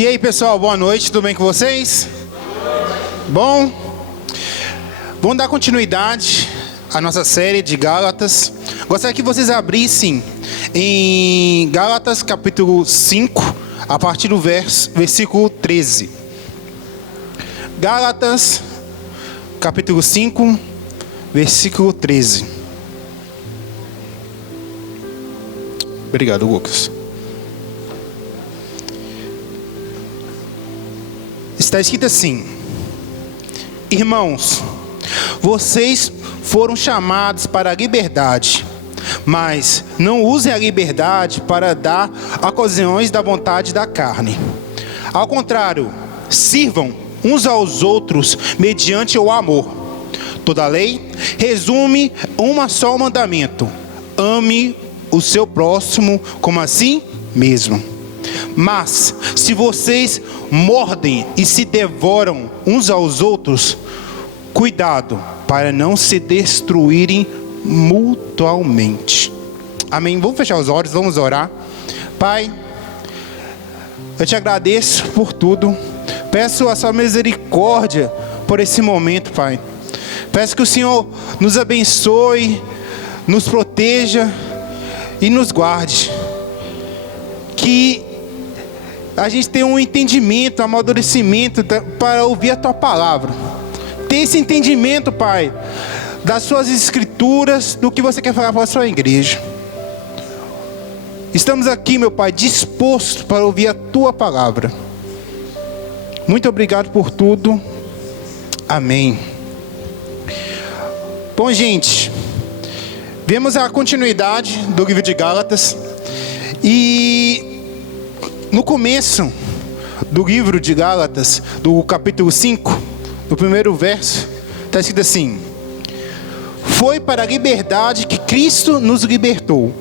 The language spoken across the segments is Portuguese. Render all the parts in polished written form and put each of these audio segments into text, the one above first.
E aí, pessoal, boa noite, tudo bem com vocês? Bom, vamos dar continuidade à nossa série de Gálatas. Gostaria que vocês abrissem em Gálatas capítulo 5, a partir do versículo 13. Gálatas capítulo 5, versículo 13. Obrigado, Lucas. Está escrito assim: irmãos, vocês foram chamados para a liberdade, mas não usem a liberdade para dar ocasiões da vontade da carne. Ao contrário, sirvam uns aos outros mediante o amor. Toda a lei resume um só mandamento: ame o seu próximo como a si mesmo. Mas se vocês mordem e se devoram uns aos outros, cuidado para não se destruírem mutuamente. Amém? Vamos fechar os olhos, vamos orar. Pai, eu te agradeço por tudo. Peço a sua misericórdia por esse momento, Pai. Peço que o Senhor nos abençoe, nos proteja e nos guarde. Que a gente tenha um entendimento, amadurecimento para ouvir a Tua palavra. Ter esse entendimento, Pai, das Suas escrituras, do que você quer falar para a Sua igreja. Estamos aqui, meu Pai, dispostos para ouvir a Tua palavra. Muito obrigado por tudo. Amém. Bom, gente, vemos a continuidade do livro de Gálatas. E no começo do livro de Gálatas, do capítulo 5, no primeiro verso, está escrito assim: foi para a liberdade que Cristo nos libertou.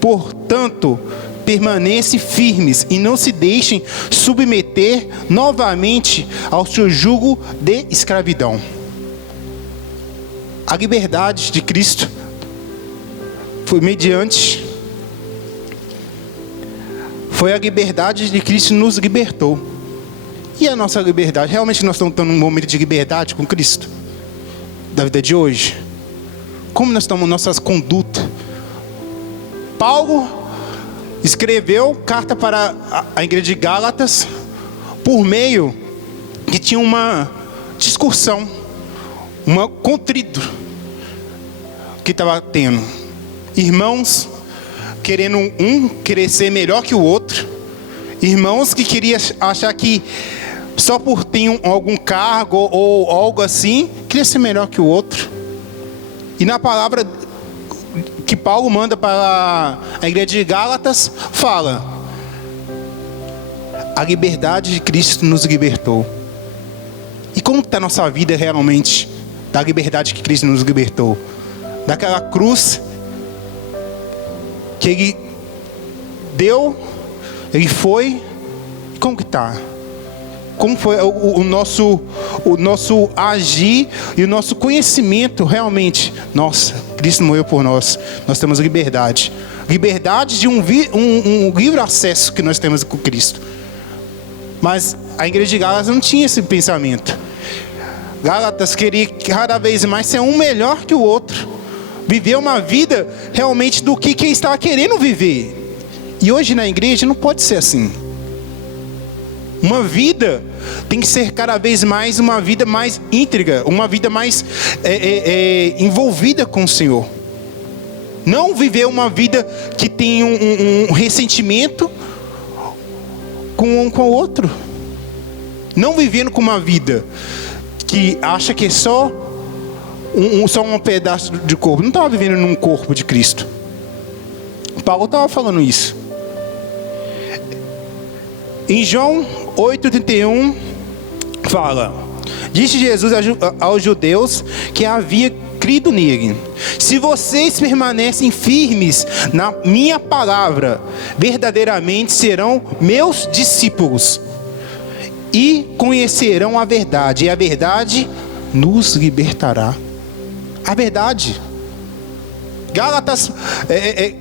Portanto, permaneçam firmes e não se deixem submeter novamente ao seu jugo de escravidão. A liberdade de Cristo foi a liberdade de Cristo nos libertou. E a nossa liberdade? Realmente nós estamos num momento de liberdade com Cristo? Da vida de hoje? Como nós estamos nossas condutas? Paulo escreveu carta para a igreja de Gálatas por meio que tinha uma discussão, uma contrito que estava tendo. Irmãos querendo querer ser melhor que o outro. Irmãos que queriam achar que só por ter algum cargo ou algo assim, queria ser melhor que o outro. E na palavra que Paulo manda para a igreja de Gálatas, fala: a liberdade de Cristo nos libertou. E como está a nossa vida realmente da liberdade que Cristo nos libertou? Daquela cruz que Ele deu, Ele foi. Como que está? Como foi o nosso agir e o nosso conhecimento realmente? Nossa, Cristo morreu por nós. Nós temos liberdade. Liberdade de um livre acesso que nós temos com Cristo. Mas a igreja de Gálatas não tinha esse pensamento. Gálatas queria cada vez mais ser um melhor que o outro. Viver uma vida realmente do que quem estava querendo viver. E hoje na igreja não pode ser assim. Uma vida tem que ser cada vez mais uma vida mais íntegra, uma vida mais envolvida com o Senhor. Não viver uma vida que tem um ressentimento com um com o outro. Não vivendo com uma vida que acha que é só um pedaço de corpo. Não estava vivendo num corpo de Cristo. Paulo estava falando isso. Em João 8,31 fala: disse Jesus aos judeus que havia crido nele: se vocês permanecem firmes na minha palavra, verdadeiramente serão meus discípulos e conhecerão a verdade, e a verdade nos libertará. A verdade. Gálatas,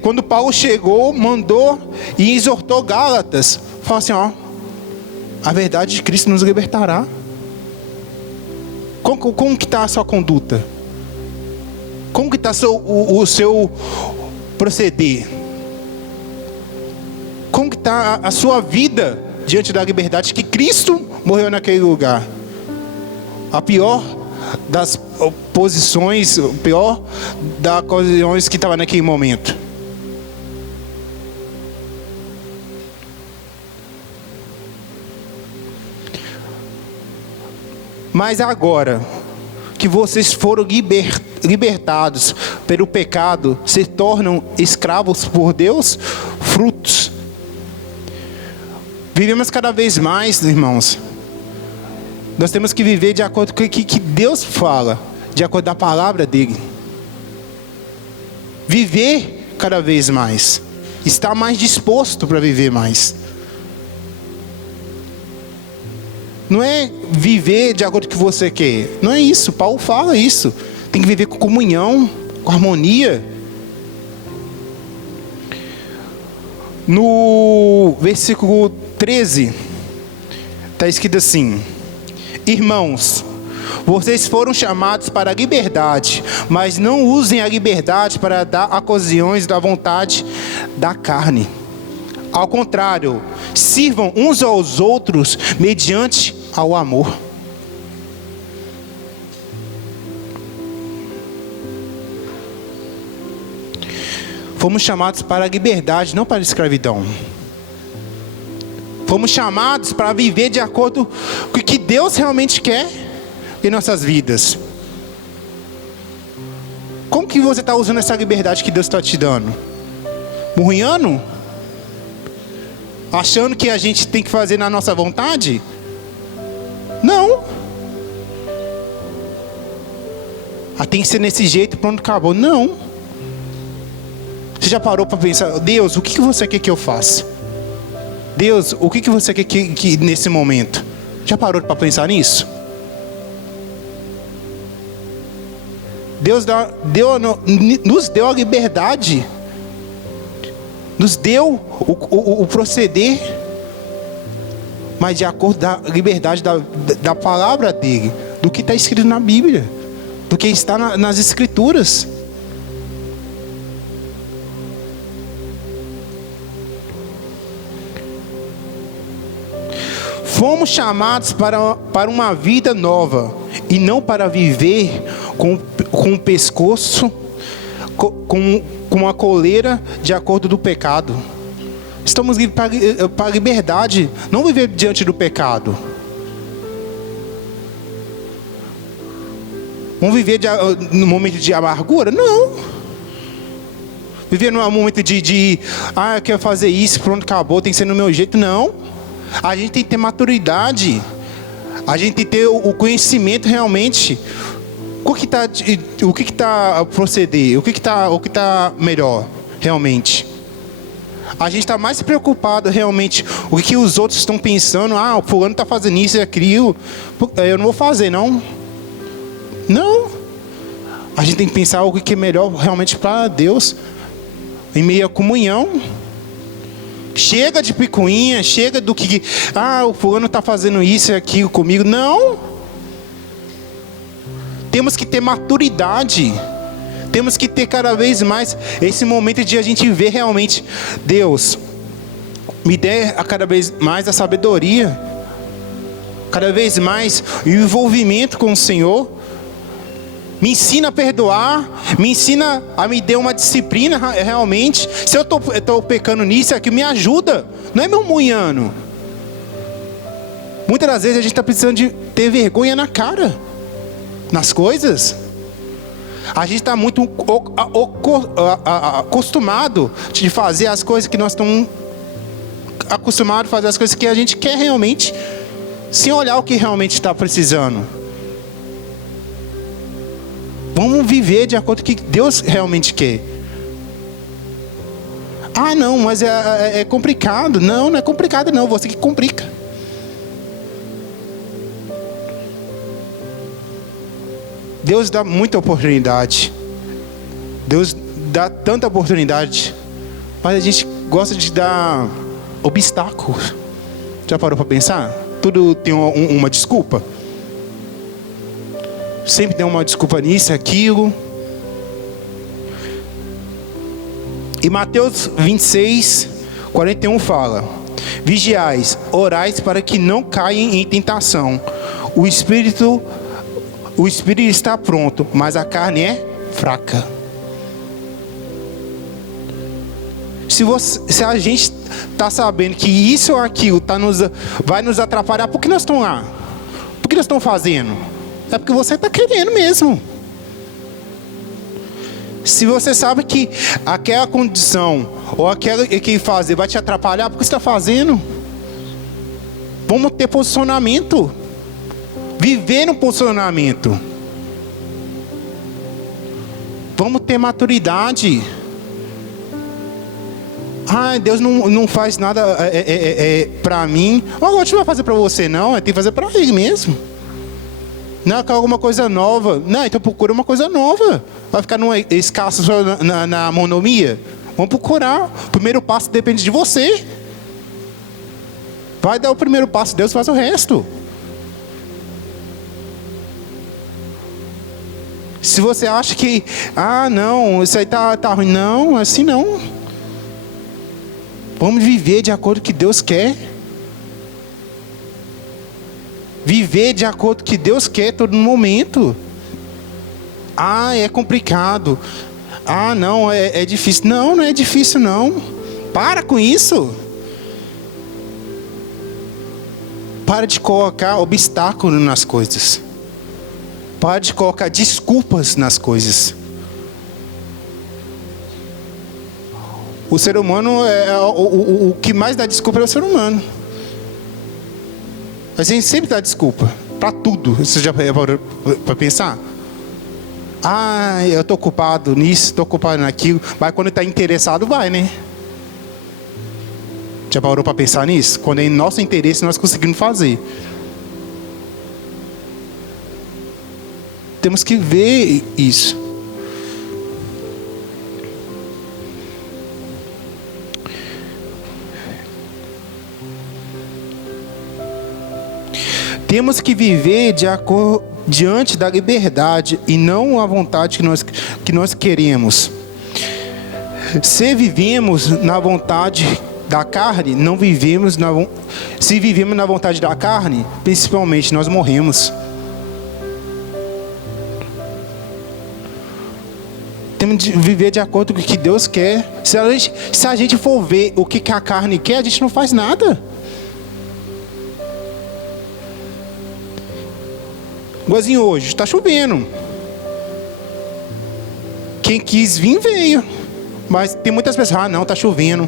quando Paulo chegou, mandou e exortou Gálatas, falou assim: ó, A verdade de Cristo nos libertará. Como que está a sua conduta? Como que está o seu proceder? Como que está a sua vida diante da liberdade que Cristo morreu naquele lugar? A pior das posições, o pior das ocasiões que estava naquele momento. Mas agora que vocês foram libertados pelo pecado, se tornam escravos por Deus, frutos. Vivemos cada vez mais, irmãos. Nós temos que viver de acordo com o que Deus fala, de acordo com a palavra dele. Viver cada vez mais. Estar mais disposto para viver mais. Não é viver de acordo com o que você quer. Não é isso. Paulo fala isso. Tem que viver com comunhão, com harmonia. No versículo 13, está escrito assim: irmãos, vocês foram chamados para a liberdade, mas não usem a liberdade para dar ocasiões da vontade da carne. Ao contrário, sirvam uns aos outros mediante ao amor. Fomos chamados para a liberdade, não para a escravidão. Fomos chamados para viver de acordo com o que Deus realmente quer em nossas vidas. Como que você está usando essa liberdade que Deus está te dando? Murrinhando? Achando que a gente tem que fazer na nossa vontade? Não. Tem que ser nesse jeito, pronto, acabou. Não. Você já parou para pensar: Deus, o que você quer que eu faça? Deus, o que você quer que nesse momento? Já parou para pensar nisso? Deus nos deu a liberdade, nos deu o proceder, mas de acordo com a liberdade da palavra dele, do que está escrito na Bíblia, do que está nas Escrituras. Fomos chamados para uma vida nova, e não para viver com o pescoço, com a coleira de acordo do pecado. Estamos para a liberdade, não viver diante do pecado. Vamos viver no momento de amargura? Não. Viver no momento eu quero fazer isso, pronto, acabou, tem que ser no meu jeito. Não. A gente tem que ter maturidade. A gente tem que ter o conhecimento realmente. O que está a proceder? O que está melhor realmente? A gente está mais preocupado realmente o que os outros estão pensando. O fulano está fazendo isso e aquilo. Eu não vou fazer, não. Não. A gente tem que pensar o que é melhor realmente para Deus. Em meio à comunhão. Chega de picuinha, chega do que... o fulano está fazendo isso e aquilo comigo. Não. Temos que ter maturidade. Temos que ter cada vez mais esse momento de a gente ver realmente: Deus, me dê cada vez mais a sabedoria, cada vez mais o envolvimento com o Senhor. Me ensina a perdoar, me ensina a me dar uma disciplina realmente. Se eu estou pecando nisso, aqui me ajuda. Não é meu munhano. Muitas das vezes a gente está precisando de ter vergonha na cara, nas coisas. A gente está muito acostumado de fazer as coisas que nós estamos acostumados a fazer, as coisas que a gente quer realmente, sem olhar o que realmente está precisando. Vamos viver de acordo com o que Deus realmente quer. Não, mas é complicado. Não é complicado não, você que complica. Deus dá muita oportunidade. Deus dá tanta oportunidade, mas a gente gosta de dar obstáculos. Já parou para pensar? tudo tem uma desculpa. Sempre tem uma desculpa nisso, aquilo. E Mateus 26, 41 fala: vigiais, orais para que não caiam em tentação. O espírito está pronto, mas a carne é fraca. Se a gente está sabendo que isso ou aquilo vai nos atrapalhar, por que nós estamos lá? Por que nós estamos fazendo? É porque você está querendo mesmo. Se você sabe que aquela condição ou aquela que fazer vai te atrapalhar, por que você está fazendo? Vamos ter posicionamento. Viver no posicionamento. Vamos ter maturidade. Deus não faz nada para mim. Deus não vai fazer para você, não. Tem que fazer para Ele mesmo. Não, quer alguma coisa nova. Não, então procura uma coisa nova. Vai ficar numa escasso só na monomia? Vamos procurar. O primeiro passo depende de você. Vai dar o primeiro passo, Deus faz o resto. Se você acha que, não, isso aí tá ruim. Não, assim não. Vamos viver de acordo com o que Deus quer. Viver de acordo com o que Deus quer todo momento. É complicado. Não, é difícil. Não é difícil não. Para com isso. Para de colocar obstáculo nas coisas. Para de colocar desculpas nas coisas. O ser humano, o que mais dá desculpa é o ser humano. A gente sempre dá desculpa para tudo. Você já parou para pensar? Eu estou ocupado nisso, estou ocupado naquilo. Mas quando está interessado, vai, né? Já parou para pensar nisso? Quando é em nosso interesse, nós conseguimos fazer. Temos que ver isso. Temos que viver diante da liberdade e não a vontade que nós queremos. Se vivemos na vontade da carne, não vivemos se vivemos na vontade da carne, principalmente nós morremos. Temos de viver de acordo com o que Deus quer. Se a gente for ver o que a carne quer, a gente não faz nada. Igualzinho hoje, está chovendo. Quem quis vir, veio. Mas tem muitas pessoas, não, está chovendo.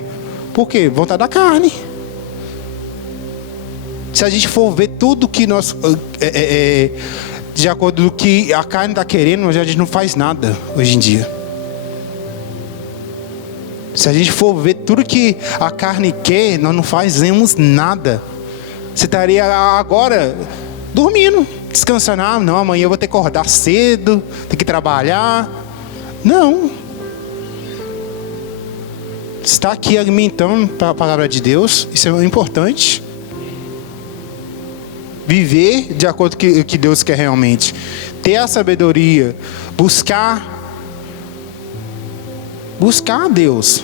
Por quê? Vontade da carne. Se a gente for ver tudo que nós... de acordo com o que a carne está querendo, a gente não faz nada hoje em dia. Se a gente for ver tudo que a carne quer, nós não fazemos nada. Você estaria agora dormindo, descansando. Não, amanhã eu vou ter que acordar cedo, ter que trabalhar. Não. Está aqui alimentando a palavra de Deus, isso é importante. Viver de acordo com o que Deus quer realmente. Ter a sabedoria, buscar a Deus.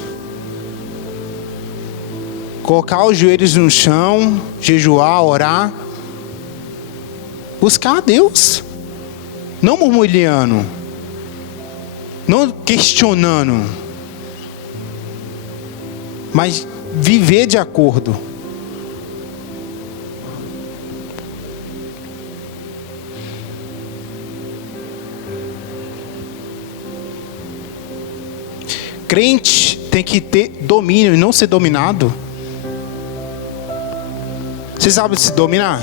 Colocar os joelhos no chão, jejuar, orar. Buscar a Deus. Não murmurando. Não questionando. Mas viver de acordo. Crente tem que ter domínio e não ser dominado. Você sabe se dominar?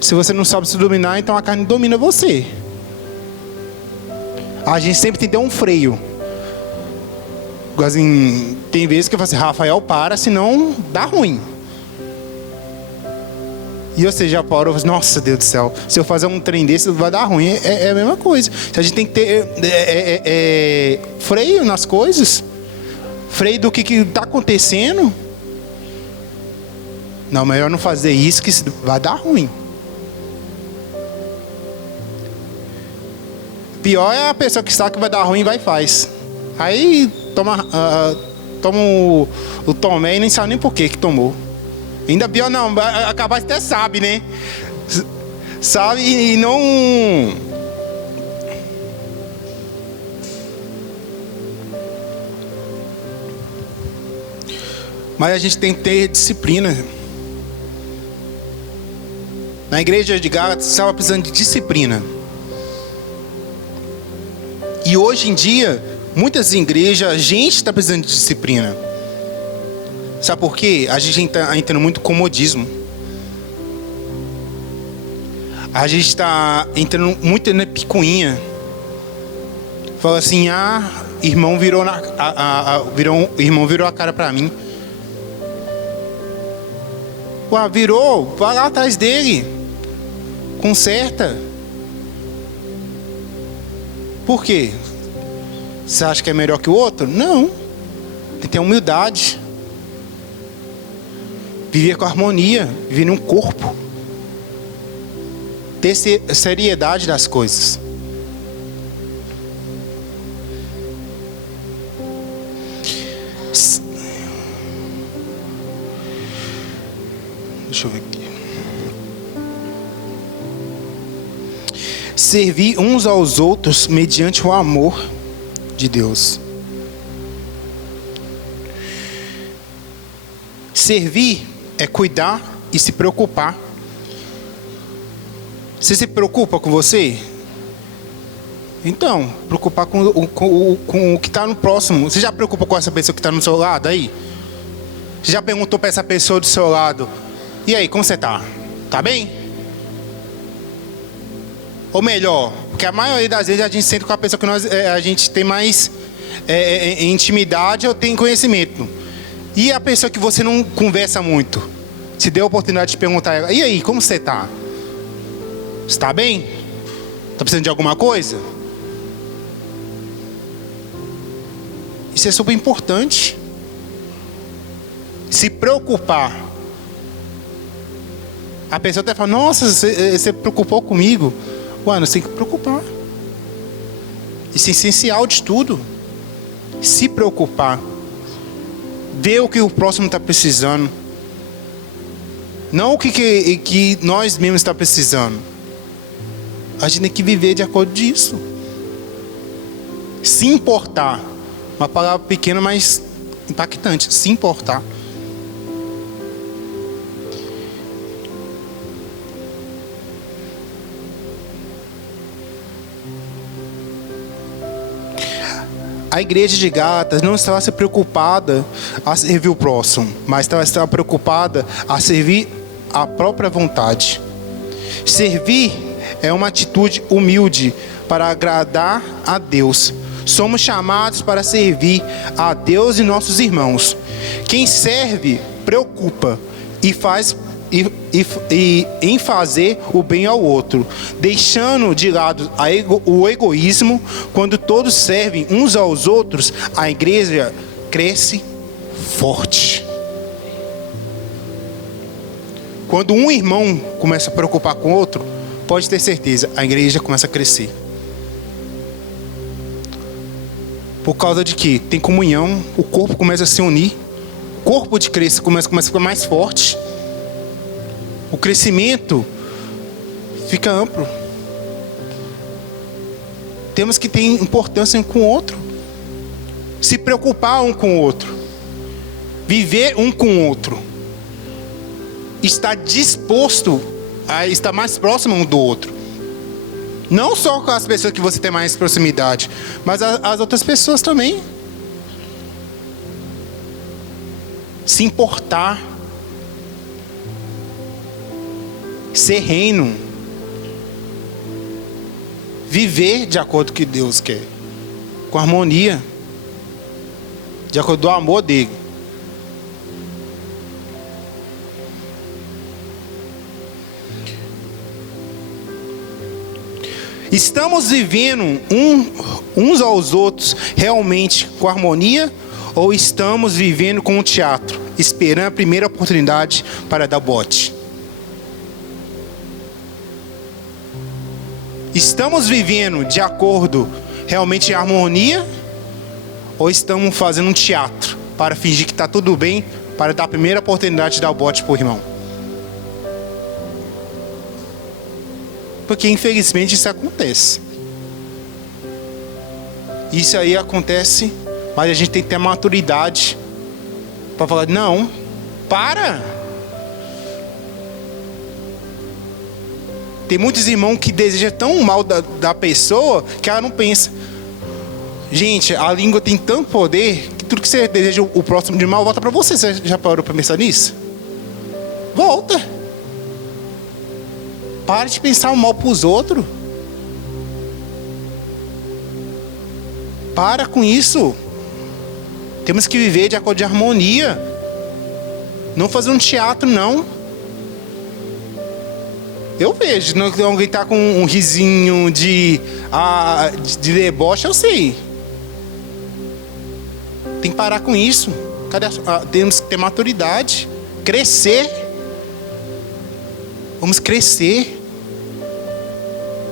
Se você não sabe se dominar, então a carne domina você. A gente sempre tem que ter um freio. Assim, tem vezes que eu falo assim, Rafael, para, senão dá ruim. E você já parou e fala, nossa Deus do céu, se eu fazer um trem desse vai dar ruim. É a mesma coisa. A gente tem que ter freio nas coisas. Freio do que está acontecendo. Não, melhor não fazer isso que vai dar ruim. Pior é a pessoa que sabe que vai dar ruim e vai e faz. Aí toma o tomé e nem sabe nem por que tomou. Ainda pior não, acabar até sabe, né? Sabe e não... Mas a gente tem que ter disciplina. Na igreja de Gálatas estava precisando de disciplina. E hoje em dia, muitas igrejas, a gente está precisando de disciplina. Sabe por quê? A gente está entrando muito comodismo. A gente está entrando muito na picuinha. Fala assim, irmão virou a cara para mim. Ué, virou, vai lá atrás dele. Conserta. Por quê? Você acha que é melhor que o outro? Não. Tem que ter humildade. Viver com harmonia. Viver num corpo. Ter seriedade das coisas. Deixa eu ver aqui. Servir uns aos outros mediante o amor de Deus. Servir é cuidar e se preocupar. Você se preocupa com você? Então, preocupar com o que está no próximo. Você já preocupa com essa pessoa que está no seu lado aí? Você já perguntou para essa pessoa do seu lado: e aí, como você está? Tá bem? Ou melhor, porque a maioria das vezes a gente sente com a pessoa que a gente tem mais intimidade ou tem conhecimento. E a pessoa que você não conversa muito, se deu a oportunidade de perguntar a ela: e aí, como você está? Você está bem? Está precisando de alguma coisa? Isso é super importante. Se preocupar. A pessoa até fala: nossa, você preocupou comigo. Ué, você tem que preocupar. Isso é essencial de tudo. Se preocupar. Ver o que o próximo está precisando. Não o que nós mesmos estamos precisando. A gente tem que viver de acordo disso. Se importar. Uma palavra pequena, mas impactante. Se importar. A igreja de Gálatas não estava se preocupada a servir o próximo, mas estava preocupada a servir a própria vontade. Servir é uma atitude humilde para agradar a Deus. Somos chamados para servir a Deus e nossos irmãos. Quem serve, preocupa em fazer o bem ao outro, deixando de lado o egoísmo. Quando todos servem uns aos outros, a igreja cresce forte. Quando um irmão começa a preocupar com o outro, pode ter certeza, a igreja começa a crescer. Por causa de que tem comunhão, o corpo começa a se unir, o corpo de Cristo começa a ficar mais forte. O crescimento fica amplo. Temos que ter importância um com o outro. Se preocupar um com o outro. Viver um com o outro. Estar disposto a estar mais próximo um do outro. Não só com as pessoas que você tem mais proximidade, mas as outras pessoas também. Se importar. Ser reino. Viver de acordo com o que Deus quer. Com harmonia. De acordo com o amor dele. Estamos vivendo uns aos outros realmente com harmonia? Ou estamos vivendo com um teatro? esperando a primeira oportunidade para dar bote. Estamos vivendo de acordo realmente em harmonia? Ou estamos fazendo um teatro para fingir que está tudo bem, para dar a primeira oportunidade de dar o bote para o irmão? Porque infelizmente isso acontece. Isso aí acontece, mas a gente tem que ter maturidade para falar, não, para. Tem muitos irmãos que desejam tão mal da pessoa que ela não pensa. Gente, a língua tem tanto poder que tudo que você deseja o próximo de mal volta para você. Você já parou para pensar nisso? Volta. Para de pensar o mal para os outros. Para com isso. Temos que viver de acordo de harmonia. Não fazer um teatro, não. Eu vejo, alguém tá com um risinho de deboche, eu sei. Tem que parar com isso. Temos que ter maturidade. Crescer. Vamos crescer.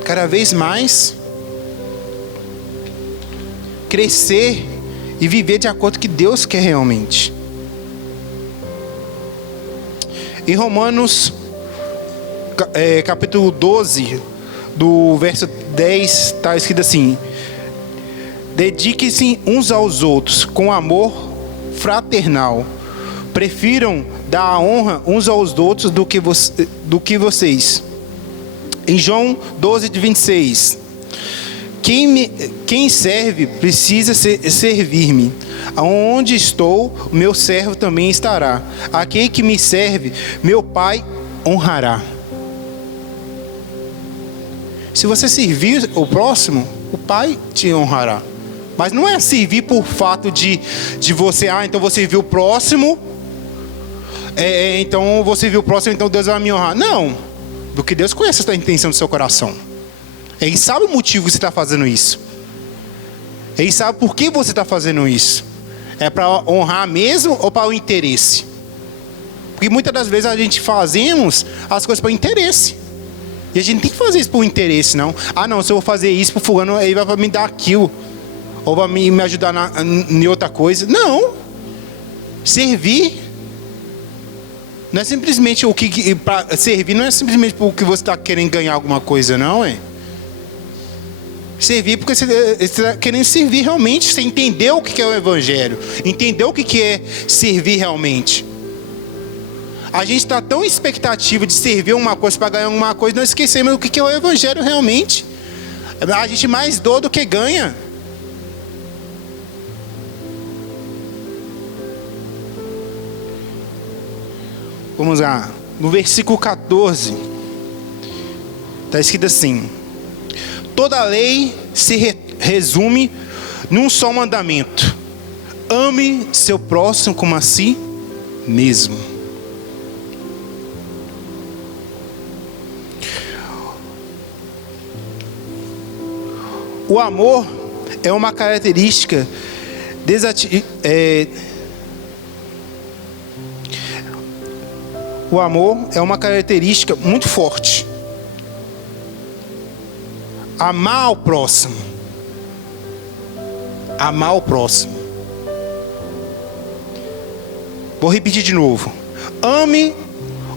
Cada vez mais. Crescer e viver de acordo com o que Deus quer realmente. Em Romanos capítulo 12, do verso 10, está escrito assim: dediquem-se uns aos outros com amor fraternal. Prefiram dar a honra uns aos outros do que vocês. Em João 12, 26. Quem serve precisa servir-me. Aonde estou, meu servo também estará. Aquele que me serve, meu Pai honrará. Se você servir o próximo, o Pai te honrará. Mas não é servir por fato de você, então você viu o próximo, então você viu o próximo, então Deus vai me honrar. Não, porque Deus conhece a intenção do seu coração. Ele sabe o motivo que você está fazendo isso. Ele sabe por que você está fazendo isso. É para honrar mesmo ou para o interesse? Porque muitas das vezes a gente fazemos as coisas para interesse. E a gente tem que fazer isso por interesse, não. Não, se eu vou fazer isso para o fulano, ele vai me dar aquilo. Ou vai me ajudar em outra coisa. Não. Servir. Não é simplesmente servir não é simplesmente porque você está querendo ganhar alguma coisa, não é? Servir porque você está querendo servir realmente. Você entendeu o que é o Evangelho. Entendeu o que é servir realmente. A gente está tão expectativa de servir uma coisa para ganhar alguma coisa, nós esquecemos o que é o Evangelho realmente. A gente mais doa do que ganha. Vamos lá. No versículo 14. Está escrito assim: toda a lei se resume num só mandamento: ame seu próximo como a si mesmo. O amor é uma característica O amor é uma característica muito forte. Amar o próximo. Amar o próximo. Vou repetir de novo. Ame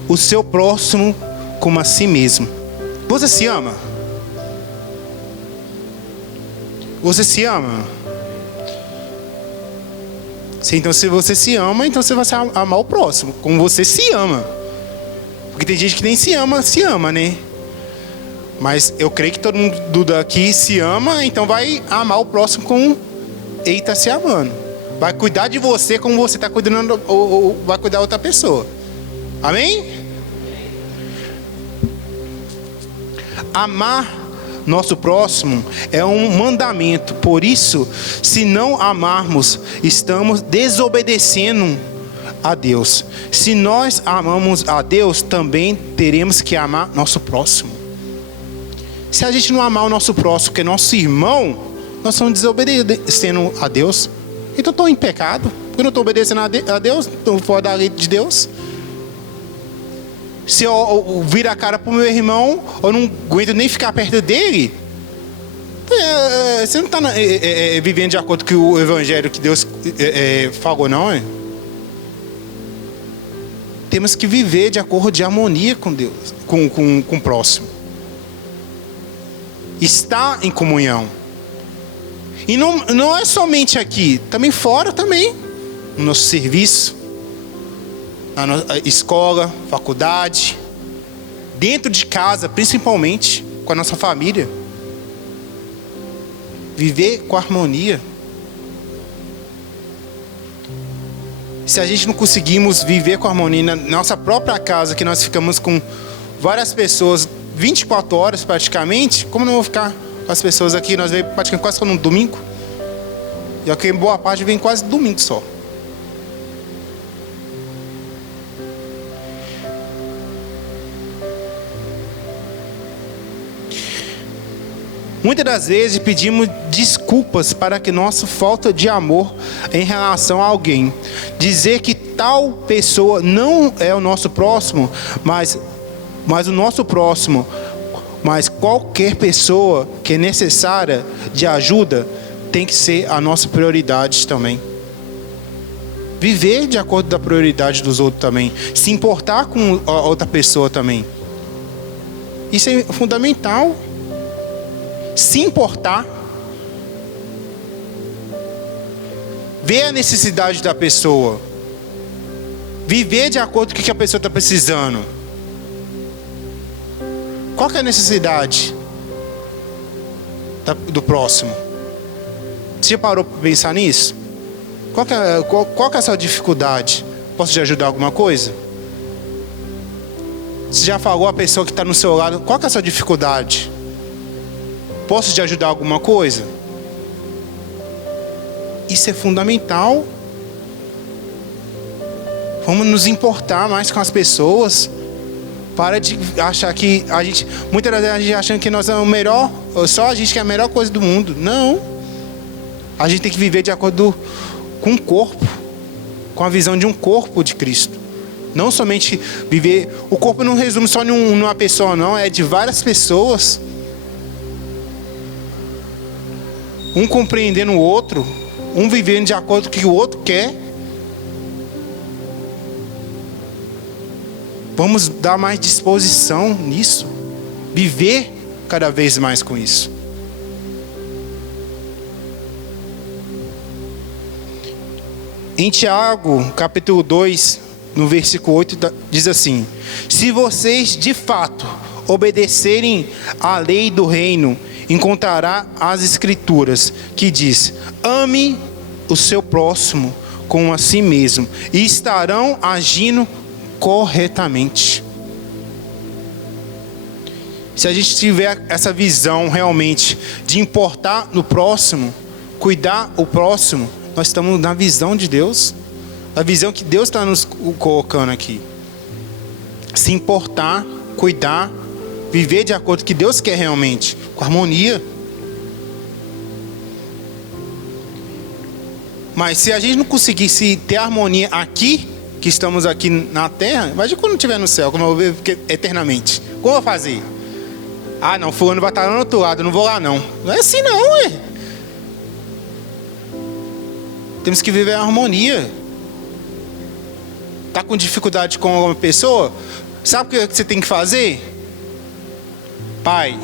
o seu próximo como a si mesmo. Você se ama? Você se ama? Então, se você se ama, então você vai amar o próximo, como você se ama. Porque tem gente que nem se ama, né? Mas eu creio que todo mundo daqui se ama, então vai amar o próximo como ele está se amando. Vai cuidar de você como você está cuidando, ou vai cuidar de outra pessoa. Amém? Amar nosso próximo é um mandamento. Por isso, se não amarmos, estamos desobedecendo a Deus. Se nós amamos a Deus, também teremos que amar nosso próximo. Se a gente não amar o nosso próximo, que é nosso irmão, nós estamos desobedecendo a Deus. Então estou em pecado, Porque eu não estou obedecendo a Deus, estou fora da lei de Deus. Se eu viro a cara para o meu irmão, eu não aguento nem ficar perto dele, você não está vivendo de acordo com o evangelho que Deus falou, não é? Temos que viver de acordo de harmonia com Deus, com o próximo. Estar em comunhão. E não é somente aqui, também fora também. No nosso serviço, na nossa escola, faculdade, dentro de casa, principalmente com a nossa família. Viver com harmonia. Se a gente não conseguimos viver com harmonia na nossa própria casa, que nós ficamos com várias pessoas 24 horas praticamente, como não vou ficar com as pessoas aqui? Nós veio praticamente quase só no domingo. E aqui boa parte vem quase domingo só. Muitas das vezes pedimos desculpas para que nossa falta de amor em relação a alguém. Dizer que tal pessoa não é o nosso próximo, mas o nosso próximo, mas qualquer pessoa que é necessária de ajuda, tem que ser a nossa prioridade também. Viver de acordo com a prioridade dos outros também. Se importar com a outra pessoa também. Isso é fundamental. Se importar, ver a necessidade da pessoa, viver de acordo com o que a pessoa está precisando. Qual que é a necessidade do próximo? Você já parou para pensar nisso? Qual que é a sua dificuldade? Posso te ajudar alguma coisa? Você já falou a pessoa que está no seu lado, qual que é a sua dificuldade? Posso te ajudar alguma coisa? Isso é fundamental. Vamos nos importar mais com as pessoas. Para de achar que a gente... Muitas vezes a gente achando que nós somos o melhor, só a gente que é a melhor coisa do mundo. Não. A gente tem que viver de acordo com o corpo, com a visão de um corpo de Cristo. Não somente viver... O corpo não resume só numa pessoa, não. É de várias pessoas. Um compreendendo o outro, um vivendo de acordo com o que o outro quer. Vamos dar mais disposição nisso. Viver cada vez mais com isso. Em Tiago, capítulo 2, no versículo 8, diz assim: se vocês de fato obedecerem à lei do reino, encontrará as escrituras que diz: ame o seu próximo como a si mesmo, e estarão agindo corretamente. Se a gente tiver essa visão realmente de importar no próximo, cuidar o próximo, nós estamos na visão de Deus, a visão que Deus está nos colocando aqui. Se importar, cuidar, viver de acordo com o que Deus quer realmente, com harmonia. Mas se a gente não conseguisse ter harmonia aqui, que estamos aqui na terra, imagina quando estiver no céu, como eu vou ver eternamente. Como eu vou fazer? Ah, não, fulano vai estar lá no outro lado, não vou lá não. Não é assim não, ué. Temos que viver a harmonia. Está com dificuldade com alguma pessoa? Sabe o que você tem que fazer? Pai,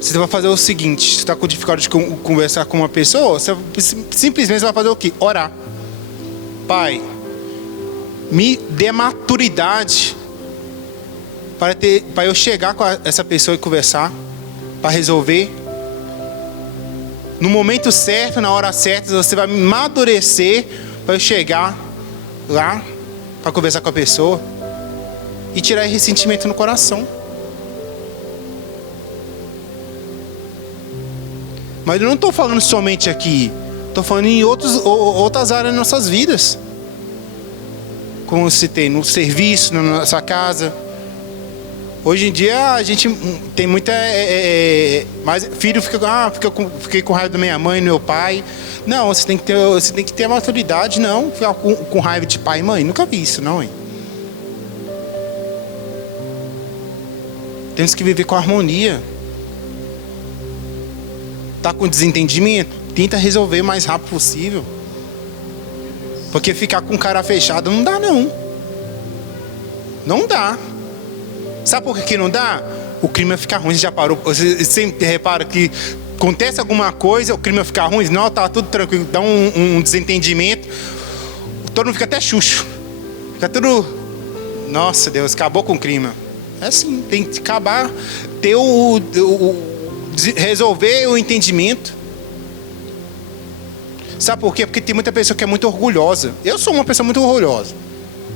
você vai fazer o seguinte: você está com dificuldade de conversar com uma pessoa, você simplesmente vai fazer o quê? Orar. Pai, me dê maturidade para eu chegar com essa pessoa e conversar, para resolver. No momento certo, na hora certa, você vai me amadurecer para eu chegar lá, para conversar com a pessoa e tirar esse ressentimento no coração. Mas eu não estou falando somente aqui, estou falando em outras áreas das nossas vidas. Como eu citei, no serviço, na nossa casa. Hoje em dia a gente tem muita... mas filho fiquei com raiva da minha mãe e do meu pai. Não, você tem que ter a maturidade, não. Ficar com raiva de pai e mãe. Nunca vi isso, não, hein? Temos que viver com harmonia. Tá com desentendimento? Tenta resolver o mais rápido possível. Porque ficar com cara fechada não dá, não. Não dá. Sabe por que não dá? O clima fica ruim. Você já parou? Você sempre repara que acontece alguma coisa, o clima fica ruim? Não, tá tudo tranquilo. Dá um desentendimento. Todo mundo fica até xuxo. Fica tudo... Nossa, Deus, acabou com o clima. É assim, tem que acabar. Ter resolver o entendimento. Sabe por quê? Porque tem muita pessoa que é muito orgulhosa. Eu sou uma pessoa muito orgulhosa.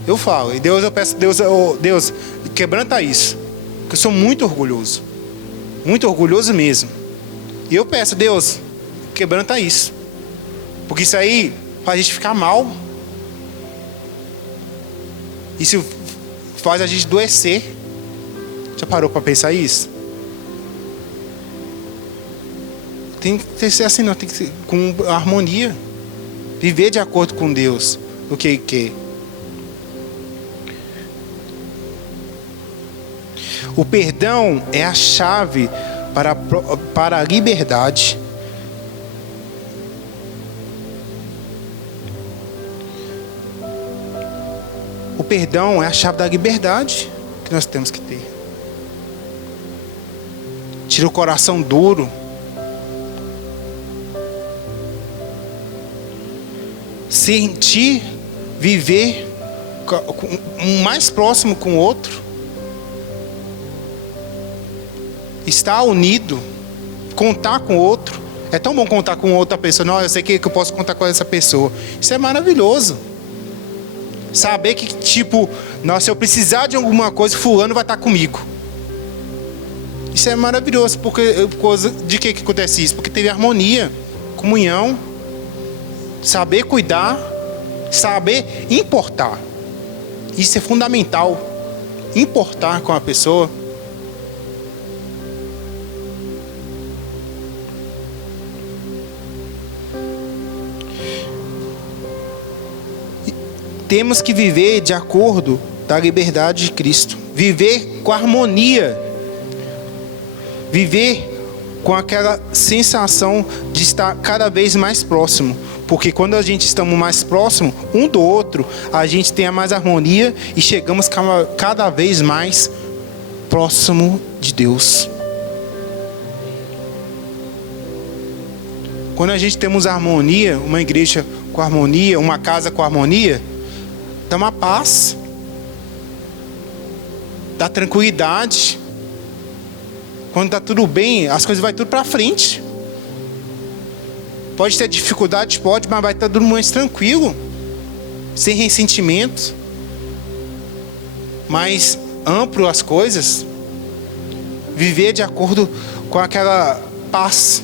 Eu falo, e eu peço, Deus, quebranta isso. Porque eu sou muito orgulhoso. Muito orgulhoso mesmo. E eu peço, Deus, quebranta isso. Porque isso aí faz a gente ficar mal. Isso faz a gente adoecer. Já parou para pensar isso? Tem que ser assim, não. Tem que ser com harmonia. Viver de acordo com Deus. O que Ele quer. O perdão é a chave para a liberdade. O perdão é a chave da liberdade que nós temos que ter. Tira o coração duro. Sentir, viver mais próximo com o outro. Estar unido, contar com o outro. É tão bom contar com outra pessoa. Não, eu sei que eu posso contar com essa pessoa. Isso é maravilhoso. Saber que, tipo, nossa, se eu precisar de alguma coisa, fulano vai estar comigo. Isso é maravilhoso. Por causa de que acontece isso? Porque teve harmonia, comunhão, saber cuidar, saber importar. Isso é fundamental. Importar com a pessoa. Temos que viver de acordo da liberdade de Cristo. Viver com harmonia. Viver com aquela sensação de estar cada vez mais próximo. Porque quando a gente estamos mais próximo um do outro, a gente tem a mais harmonia e chegamos cada vez mais próximo de Deus. Quando a gente temos harmonia, uma igreja com harmonia, uma casa com harmonia, dá uma paz, dá tranquilidade. Quando está tudo bem, as coisas vão tudo para frente. Pode ter dificuldade, pode, mas vai estar tudo mais tranquilo, sem ressentimento, mais amplo as coisas. Viver de acordo com aquela paz.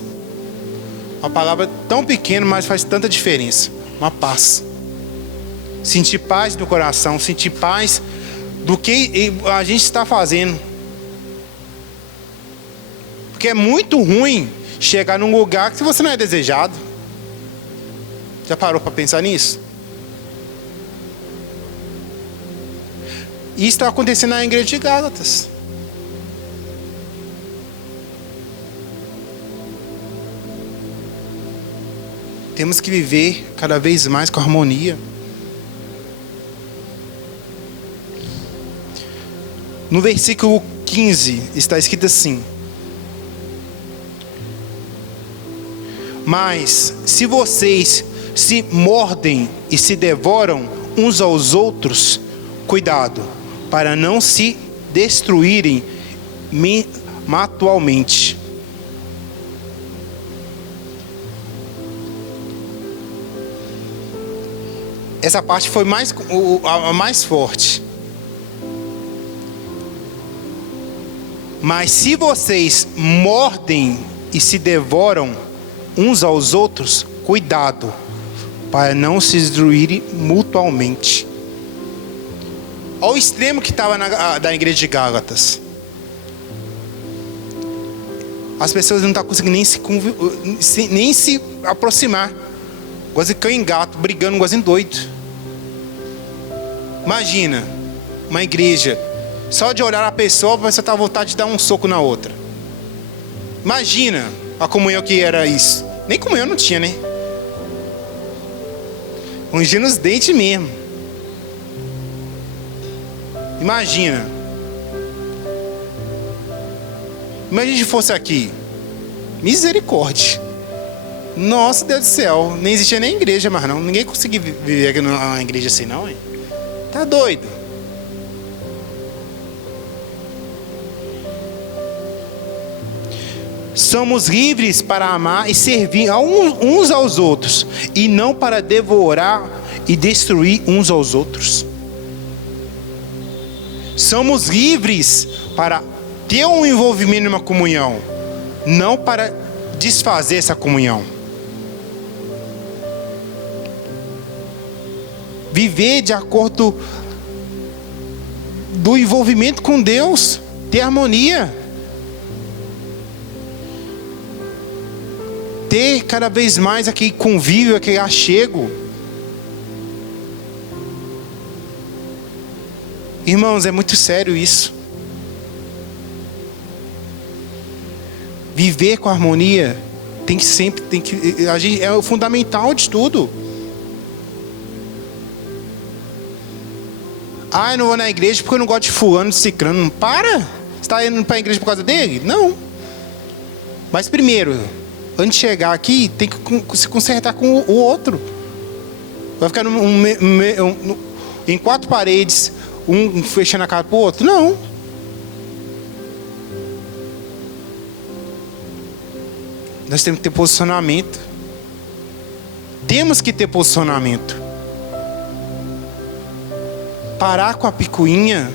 Uma palavra tão pequena, mas faz tanta diferença. Uma paz. Sentir paz no coração, sentir paz do que a gente está fazendo. Porque é muito ruim chegar num lugar que você não é desejado. Já parou para pensar nisso? Isso está acontecendo na igreja de Gálatas. Temos que viver cada vez mais com harmonia. No versículo 15 está escrito assim: mas se vocês se mordem e se devoram uns aos outros, cuidado, para não se destruírem mutuamente. Essa parte foi a mais forte. Mas se vocês mordem e se devoram uns aos outros, cuidado, para não se destruírem mutuamente. Olha o extremo que estava da igreja de Gálatas. as pessoas não estão conseguindo nem se aproximar. Igualzinho cão e gato, brigando igualzinho doido. Imagina, uma igreja, só de olhar a pessoa está à vontade de dar um soco na outra. Imagina a comunhão que era isso. Nem comunhão não tinha, né? Ungindo os dentes mesmo. Imagina a gente fosse aqui. Misericórdia. Nossa, Deus do céu. Nem existia nem igreja mais não. Ninguém conseguia viver aqui numa igreja assim não, hein? Tá doido. Somos livres para amar e servir uns aos outros, e não para devorar e destruir uns aos outros. Somos livres para ter um envolvimento em uma comunhão, não para desfazer essa comunhão. Viver de acordo do envolvimento com Deus, ter harmonia, ter cada vez mais aquele convívio, aquele achego. Irmãos, é muito sério isso. Viver com harmonia é o fundamental de tudo. Eu não vou na igreja porque eu não gosto de fulano, de cicrano. Para! Você está indo para a igreja por causa dele? Não. Mas primeiro, antes de chegar aqui, tem que se consertar com o outro. Vai ficar em quatro paredes, um fechando a cara para o outro? Não. Nós temos que ter posicionamento. Temos que ter posicionamento. Parar com a picuinha,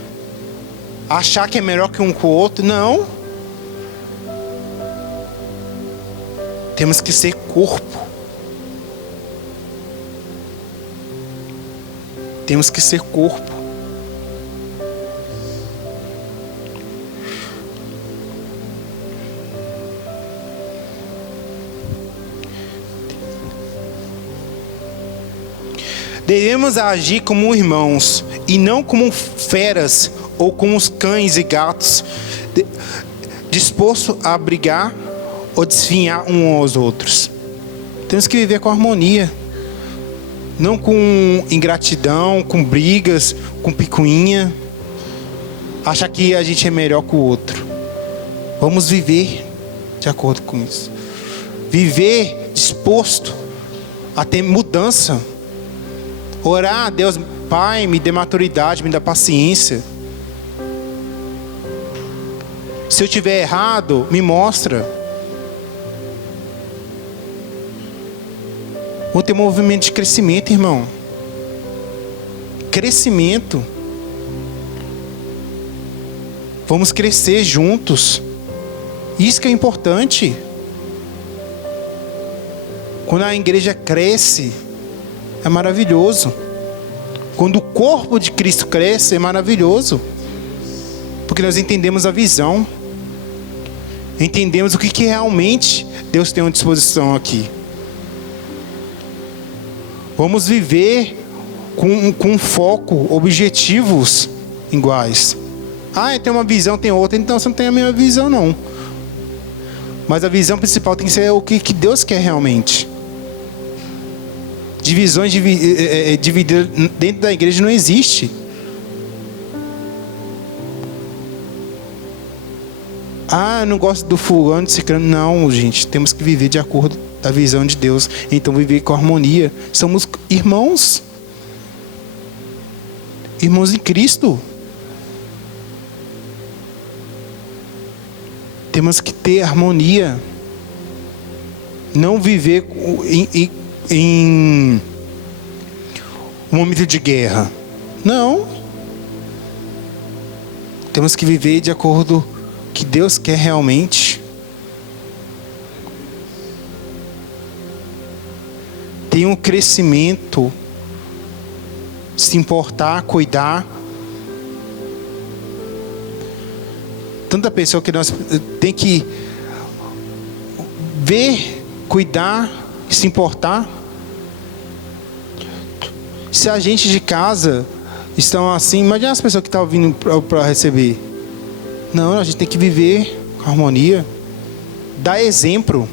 achar que é melhor que um com o outro, não. Temos que ser corpo. Temos que ser corpo. Devemos agir como irmãos e não como feras ou como os cães e gatos, disposto a brigar ou desfinhar uns aos outros. Temos que viver com harmonia, não com ingratidão, com brigas, com picuinha, achar que a gente é melhor que o outro. Vamos viver de acordo com isso. Viver disposto a ter mudança. Orar a Deus, Pai, me dê maturidade, me dê paciência. Se eu estiver errado, me mostra. Vou ter um movimento de crescimento, irmão. Crescimento. Vamos crescer juntos. Isso que é importante. Quando a igreja cresce, é maravilhoso. Quando o corpo de Cristo cresce, é maravilhoso. Porque nós entendemos a visão. Entendemos o que realmente Deus tem à disposição aqui. Vamos viver com foco, objetivos iguais. Tem uma visão, tem outra. Então você não tem a mesma visão, não. Mas a visão principal tem que ser o que Deus quer realmente. Divisões divididas dentro da igreja não existe. Eu não gosto do fulano, de ciclano. Não, gente, temos que viver de acordo com a visão de Deus. Então viver com harmonia. Somos irmãos. Irmãos em Cristo. Temos que ter harmonia. Não viver em um momento de guerra. Não. Temos que viver de acordo com o que Deus quer realmente. Ter um crescimento. Se importar, cuidar. Tanta pessoa que nós tem que ver, cuidar, se importar. Se a gente de casa estão assim, imagina as pessoas que estão vindo para receber. Não, a gente tem que viver com harmonia, dar exemplo.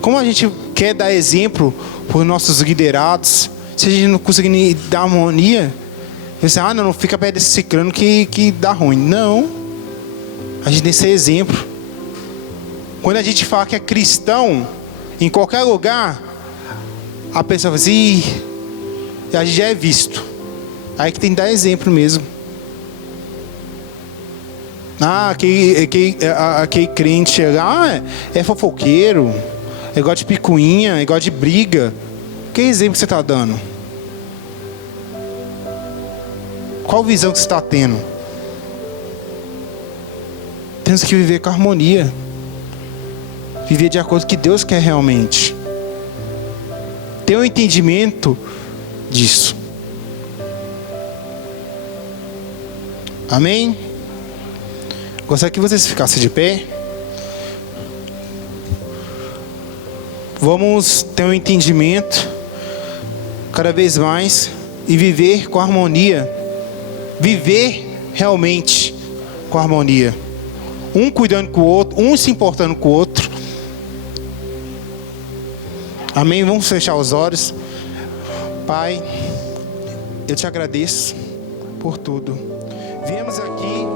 Como a gente quer dar exemplo para os nossos liderados, se a gente não conseguir dar harmonia, você, não fica perto desse ciclano que dá ruim. Não, a gente tem que ser exemplo. Quando a gente fala que é cristão, em qualquer lugar, a pessoa fala assim, a gente já é visto. Aí que tem que dar exemplo mesmo. Aquele crente lá é fofoqueiro, é igual de picuinha, é igual de briga. Que exemplo você está dando? Qual visão que você está tendo? Temos que viver com harmonia. Viver de acordo com o que Deus quer realmente. Ter um entendimento disso. Amém? Gostaria que vocês ficassem de pé. Vamos ter um entendimento cada vez mais e viver com harmonia. Viver realmente com harmonia. Um cuidando com o outro, um se importando com o outro. Amém? Vamos fechar os olhos. Pai, eu te agradeço por tudo. Viemos aqui